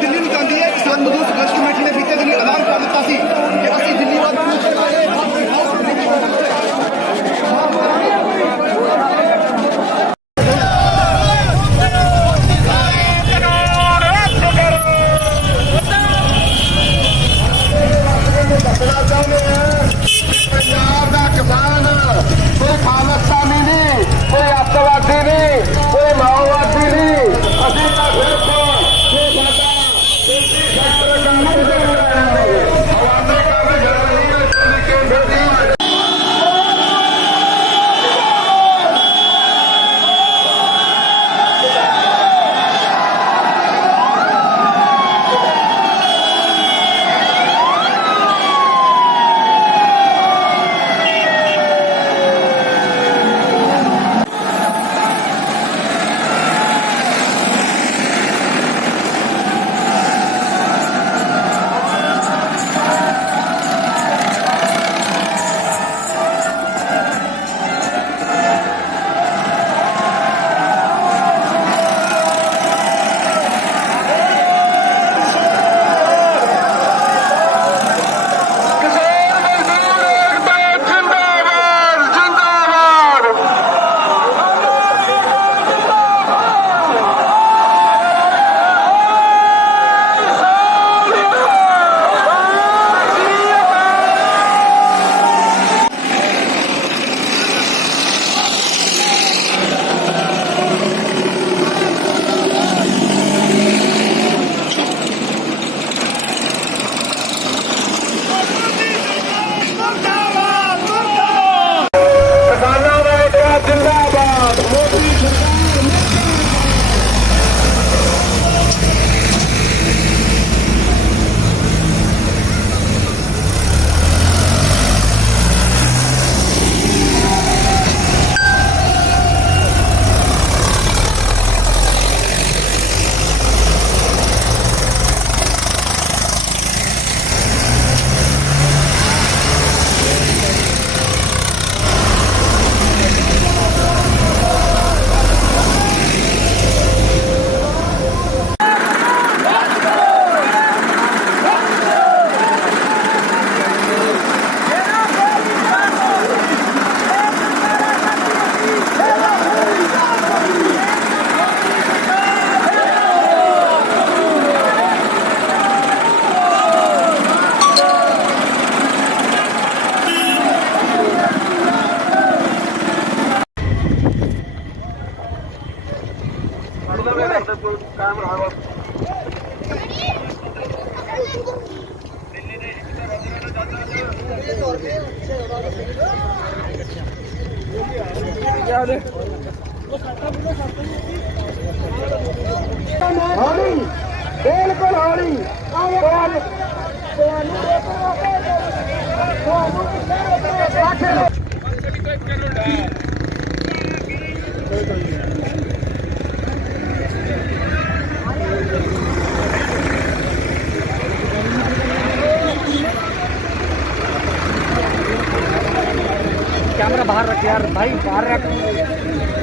ਦਿੱਲੀ ਨੂੰ ਜਾਂਦੀ ਹੈ। ਕਿਸਾਨ ਮਜ਼ਦੂਰ ਸੰਘਰਸ਼ ਕਮੇਟੀ ਨੇ ਬੀਤੇ ਦਿਨੀ ਐਲਾਨ ਕਰ ਦਿੱਤਾ ਸੀ ਕਿ ਅਸੀਂ ਦਿੱਲੀ ਵੱਲ ਦੱਸਣਾ ਚਾਹੁੰਦੇ ਹਾਂ ਕਿ ਪੰਜਾਬ ਦਾ ਕਿਸਾਨ ਕੋਈ ਖਾਲਸਤਾਨੀ ਨਹੀਂ, ਕੋਈ ਅੱਤਵਾਦੀ ਨਹੀਂ, ਕੋਈ ਮਾਓਵਾਦੀ ਨਹੀਂ। ਅਸੀਂ ਤਾਂ ਸਿਰਫ बिल्कुल हौली कैमरा बाहर रख यार भाई, बाहर रख।